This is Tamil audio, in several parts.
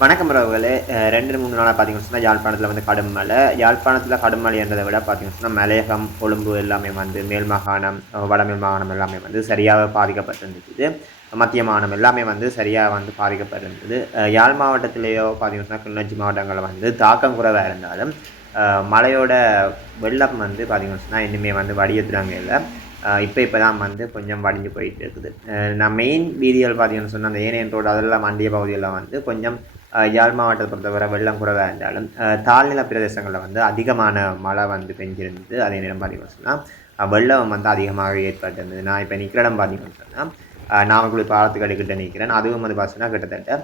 வணக்கம் உறவுகளே. ரெண்டு மூணு நாளாக பார்த்தீங்கன்னு சொன்னால் யாழ்ப்பாணத்தில் வந்து கடும் மழை. யாழ்ப்பாணத்தில் கடும் மழை விட பார்த்தீங்கன்னு சொன்னால் மலையகம் கொழும்பு எல்லாமே வந்து மேல் மாகாணம் வடமேல் மாகாணம் எல்லாமே வந்து சரியாக பாதிக்கப்பட்டிருந்தது. மத்திய மாகாணம் எல்லாமே வந்து சரியாக வந்து பாதிக்கப்பட்டிருந்தது. யாழ் மாவட்டத்திலேயோ பார்த்தீங்கன்னு சொன்னால் கிளிநொச்சி மாவட்டங்களில் வந்து தாக்கம் குறைவாக இருந்தாலும் அஹ் மழையோட வெள்ளம் வந்து பார்த்தீங்கன்னு சொன்னால் இன்னுமே வந்து வடியத்துறாங்க இல்லை இப்போ இப்போ தான் வந்து கொஞ்சம் வடிஞ்சு போயிட்டு இருக்குது. நான் மெயின் வீதிகள் பார்த்தீங்கன்னு சொன்னால் அந்த ஏனையன் ரோடு அதெல்லாம் மண்டிய பகுதியெல்லாம் வந்து கொஞ்சம் யாழ் மாவட்டத்தை பொறுத்தவரை வெள்ளம் குறைவாக இருந்தாலும் தாழ்நில பிரதேசங்களில் வந்து அதிகமான மழை வந்து பெஞ்சிருந்தது. அதே நேரம் பார்த்தீங்கன்னு சொன்னால் வெள்ளம் வந்து அதிகமாக ஏற்பட்டிருந்தது. நான் இப்போ நிற்கிற இடம் பார்த்தீங்கன்னு சொன்னால் நாமக்குழி பாலத்துக்கடிக்கிட்ட நிற்கிறேன் அதுவும் வந்து பார்த்தீங்கன்னா கிட்டத்தட்ட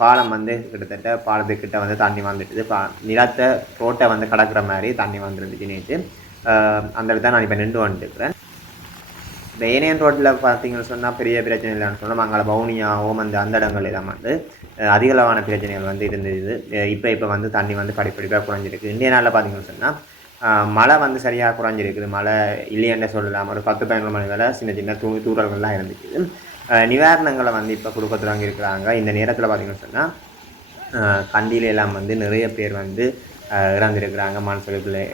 பாலம் வந்து கிட்டத்தட்ட பாலத்துக்கிட்ட வந்து தண்ணி வந்துட்டுது. பா நிலத்தை ரோட்டை வந்து கடக்கிற மாதிரி தண்ணி வந்துருந்துச்சு நேற்று அந்த இடத்துல நான் இப்போ நின்று வந்துட்டுருக்கிறேன் இந்த ஏனையன் ரோட்டில் பார்த்தீங்கன்னு சொன்னால் பெரிய பிரச்சனை இல்லைன்னு சொன்னால் அங்கே பவுனியா ஓமந்து அந்த இடங்கள் எல்லாம் வந்து அதிகளவான பிரச்சனைகள் வந்து இருந்தது. இப்போ இப்போ வந்து தண்ணி வந்து படிப்படிப்பாக குறைஞ்சிருக்கு. இந்திய நாளில் பார்த்தீங்கன்னு சொன்னால் மழை வந்து சரியாக குறைஞ்சிருக்குது. மழை இல்லைன்னு சொல்லலாம். ஒரு பத்து பதினொரு மணி வேலை சின்ன சின்ன தூ தூரல்கள்லாம் இருந்துச்சு. நிவாரணங்களை வந்து இப்போ கொடுக்க தொடங்கி இருக்கிறாங்க இந்த நேரத்தில் பார்த்தீங்கன்னு சொன்னால் கண்டியிலெல்லாம் வந்து நிறைய பேர் வந்து இறந்திருக்கிறாங்க. மண்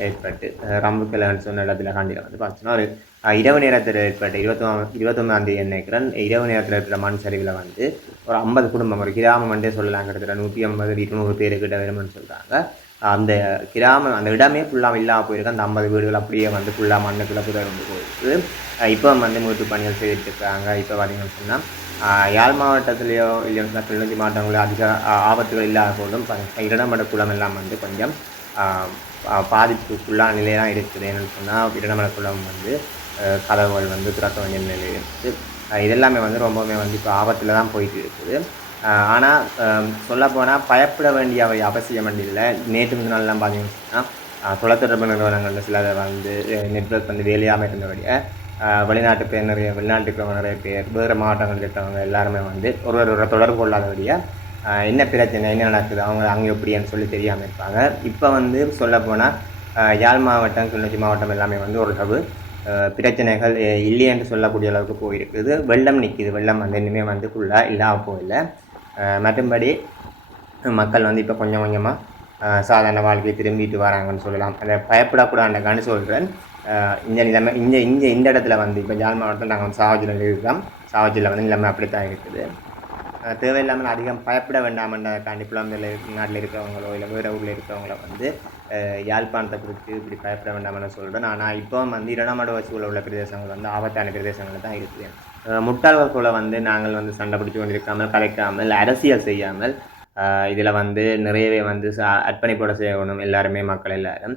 ஏற்பட்டு அஹ், சொன்ன இடத்துல காண்டியில் வந்து பார்த்தீங்கன்னா ஒரு இரவு நேரத்தில் ஏற்பட்ட இருபத்தொம் இருபத்தொன்னாம் தேதி நினைக்கிறேன் இரவு நேரத்தில் இருக்கிற மண் சரிவில் வந்து ஒரு ஐம்பது குடும்பம் ஒரு கிராமம் வந்து சொல்லலாம் கிட்டத்தட்ட நூற்றி ஐம்பது இருநூறு பேருக்கிட்ட வரும்னு சொல்கிறாங்க அந்த கிராமம் அந்த இடமே ஃபுல்லாக இல்லாமல் போயிருக்கு அந்த ஐம்பது வீடுகள் அப்படியே வந்து ஃபுல்லாக மண்ணுக்குள்ள புதர் வந்து போயிருக்கு. இப்போ வந்து மூத்து பணிகள் செய்துட்டு இருக்காங்க இப்போ பார்த்தீங்கன்னு சொன்னால் யாழ் மாவட்டத்திலேயோ இல்லைன்னா கிளிநொச்சி மாவட்டங்களோ அதிக ஆபத்துகள் இல்லாத போதும் இடமட குளம் எல்லாம் வந்து கொஞ்சம் பாதிப்புக்குள்ளான நிலையெல்லாம் இருக்குது என்னென்னு சொன்னால் இடமட குளம் வந்து கதவுகள் வந்து திறக்க வேண்டிய நிலையில் இருக்குது. இதெல்லாமே வந்து ரொம்பவுமே வந்து இப்போ ஆபத்தில் தான் போயிட்டு இருக்குது. ஆனால் சொல்லப்போனால் பயப்பட வேண்டிய அவசியம் இல்லை. நேற்று முந்தின நாள்லாம் பார்த்தீங்கன்னா தொலைத்தொடர்பு நிறுவனங்கள் சில வந்து நெட்ஒர்க் வந்து வேலையாமல் இருந்தபடியே வெளிநாட்டு பேர் நிறைய வெளிநாட்டுக்கு நிறைய பேர் வேறு மாவட்டங்களில் இருக்கிறவங்க எல்லாருமே வந்து ஒருவர் ஒரு தொடர்பு கொள்ளாதபடியே என்ன பிரச்சனை என்ன நடக்குது அவங்க அங்கே எப்படின்னு சொல்லி தெரியாமல் இருப்பாங்க. இப்போ வந்து சொல்லப்போனால் யாழ் மாவட்டம் கிளிநொச்சி மாவட்டம் எல்லாமே வந்து ஓரளவு பிரச்சனைகள் இல்லையென்று இல்லை என்று சொல்லக்கூடிய அளவுக்கு போயிருக்குது. வெள்ளம் நிற்கிது வெள்ளம் வந்து இனிமேல் வந்து ஃபுல்லாக இல்லாமல் போகல. ஆஹ் மற்றும்படி மக்கள் வந்து இப்போ கொஞ்சம் கொஞ்சமாக சாதாரண வாழ்க்கையை திரும்பிட்டு வராங்கன்னு சொல்லலாம். அதை பயப்படக்கூடாதுன்னு சொல்கிறேன் இந்த நிலைமை இந்த இந்த இந்த இடத்துல வந்து இப்போ ஜாழ் மாவட்டத்தில் நாங்கள் வந்து சாவஜியில் இருக்கிறோம் சாவஜியில் வந்து நிலைமை அப்படித்தான் இருக்குது. தேவையில்லாமல் அதிகம் பயப்பட வேண்டாம்ன்றதுக்காண்டி புலம்பெயர் நாட்டில் இருக்கிறவங்களோ இல்லை வேறு ஊரில் இருக்கிறவங்கள வந்து யாழ்ப்பாணத்தை குறித்து இப்படி பயப்பட வேண்டாம்னு சொல்கிறேன் ஆனால் இப்போ வந்து இரணமட வசூலில் உள்ள பிரதேசங்கள் வந்து ஆபத்தான பிரதேசங்கள் தான் இருக்குது. முட்டாள்கள் முட்டாள்களுக்குள்ள வந்து நாங்கள் வந்து சண்டை பிடிச்சு கொண்டிருக்காமல் கலைக்காமல் அரசியல் செய்யாமல் இதில் வந்து நிறையவே வந்து ச அர்ப்பணிப்போட செய்யணும் எல்லாருமே மக்கள் எல்லாரும்.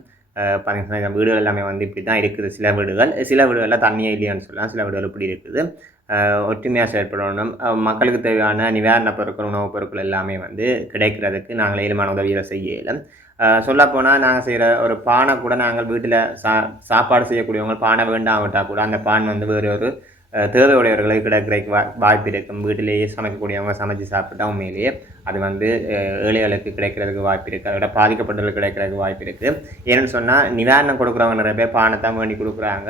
பார்த்தீங்கன்னா வீடுகள் எல்லாமே வந்து இப்படி தான் இருக்குது. சில வீடுகள் சில வீடுகளில் தண்ணியே இல்லையான்னு சொல்லலாம். சில வீடுகள் இப்படி இருக்குது. ஒற்றுமையாக செயல்படணும். மக்களுக்கு தேவையான நிவாரணப் பொருட்கள் உணவுப் பொருட்கள் எல்லாமே வந்து கிடைக்கிறதுக்கு நாங்கள் ஏழுமான உதவிகளை செய்யலாம். சொல்லப்போனால் நாங்கள் செய்கிற ஒரு பானை கூட நாங்கள் வீட்டில் சா சாப்பாடு செய்யக்கூடியவங்க பானை வேண்டாம் விட்டால் கூட அந்த பான் வந்து வேறு ஒரு தேவை தேவையுடையவர்களுக்கு கிடைக்கிறதுக்கு வாய்ப்பு இருக்கும் வீட்டிலேயே சமைக்கக்கூடியவங்க சமைச்சு சாப்பிட்டா உண்மையிலேயே அது வந்து ஏழைகளுக்கு கிடைக்கிறதுக்கு வாய்ப்பு இருக்குது அதை விட பாதிக்கப்பட்டவர்களுக்கு கிடைக்கிறதுக்கு வாய்ப்பு இருக்குது ஏன்னு சொன்னால் நிவாரணம் கொடுக்குறவங்க நிறைய பேர் பானை தான் வேண்டி கொடுக்குறாங்க.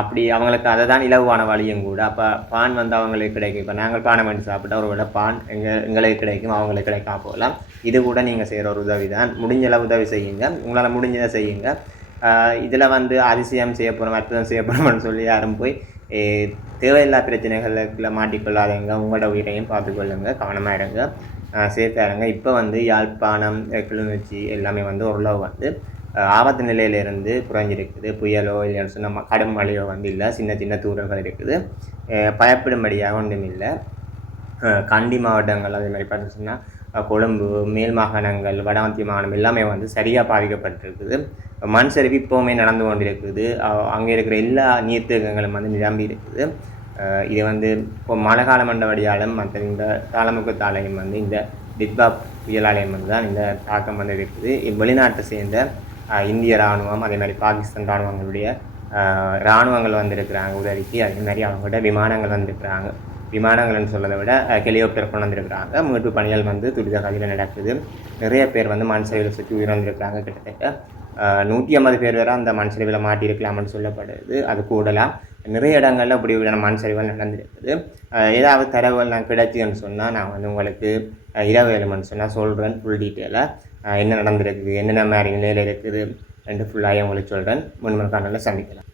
அப்படி அவங்களுக்கு அதை தான் இலவான வழியும் கூட. அப்போ பான் வந்து அவங்களுக்கு கிடைக்கும். இப்போ நாங்கள் பானை வேண்டி சாப்பிட்டா ஒரு வேளை பான் எங்கள் எங்களுக்கு கிடைக்கும் அவங்களுக்கு கிடைக்காம போகலாம். இது கூட நீங்கள் செய்கிற ஒரு உதவி தான் முடிஞ்ச அளவு உதவி செய்யுங்க. உங்களால் முடிஞ்சதை செய்யுங்க. இதில் வந்து அதிசயம் செய்ய போகிறோம் அற்புதம் செய்ய போகிறோம்னு சொல்லி யாரும் போய் தேவையில்லா பிரச்சனைகளுக்குள்ள மாட்டிக்கொள்ளாதீங்க. உங்களோட உயிரையும் பார்த்துக்கொள்ளுங்க கவனமாக இருங்க. சேஃபாக இருங்க. இப்போ வந்து யாழ்ப்பாணம் கிளிநொச்சி எல்லாமே வந்து ஓரளவு வந்து ஆபத்து நிலையிலிருந்து குறைஞ்சிருக்குது. புயலோ இல்லைன்னு சொன்னால் கடும் மழையோ வந்து இல்லை. சின்ன சின்ன தூரங்கள் இருக்குது. பயப்படும்படியாக ஒன்றும் இல்லை. கண்டி மாவட்டங்கள் அதே மாதிரி பார்த்து சொன்னால் கொழும்பு மேல் மாகாணங்கள் வடமத்திய மாகாணம் எல்லாமே வந்து சரியாக பாதிக்கப்பட்டிருக்குது. மண் சரிவு இப்போவுமே நடந்து கொண்டிருக்குது. அங்கே இருக்கிற எல்லா நீர்த்தேக்கங்களும் வந்து நிரம்பி இருக்குது. இது வந்து இப்போ மழை காலம் மண்டவடியாலும் மற்ற இந்த தாளமுகத்தாலையும் வந்து இந்த டிட்பா புயலாலயம் வந்து தான் இந்த தாக்கம் வந்து இருக்குது. வெளிநாட்டை சேர்ந்த இந்திய இராணுவம் அதே மாதிரி பாகிஸ்தான் இராணுவங்களுடைய இராணுவங்கள் வந்திருக்கிறாங்க உதவிக்கு அதே மாதிரி அவங்களோட விமானங்கள் வந்திருக்கிறாங்க. விமானங்கள்னு சொல்லதை விட ஹெலிகாப்டர் கொண்டு வந்திருக்கிறாங்க. மீட்பு பணிகள் வந்து துரித கதியில் நடக்குது. நிறைய பேர் வந்து மண் சரிவில் சுற்றி உயிரிழந்திருக்கிறாங்க கிட்டத்தட்ட. நூற்றி ஐம்பது பேர் வரை அந்த மண் சரிவில் மாட்டியிருக்கலாம்னு சொல்லப்படுது. அது கூடலாம். நிறைய இடங்களில் இப்படி விட மண் சரிவுகள் நடந்திருக்குது ஏதாவது தரவுகள் நான் கிடைச்சுன்னு சொன்னால் நான் வந்து உங்களுக்கு இரவு ஏழுமன்னு சொன்னால் சொல்கிறேன் ஃபுல் டீட்டெயிலாக என்ன நடந்திருக்குது? என்னென்ன மாதிரி நிலையில் இருக்குது? ரெண்டு ஃபுல்லாக உங்களுக்கு சொல்கிறேன் முன்மன் காணொலியில் சந்திக்கலாம்.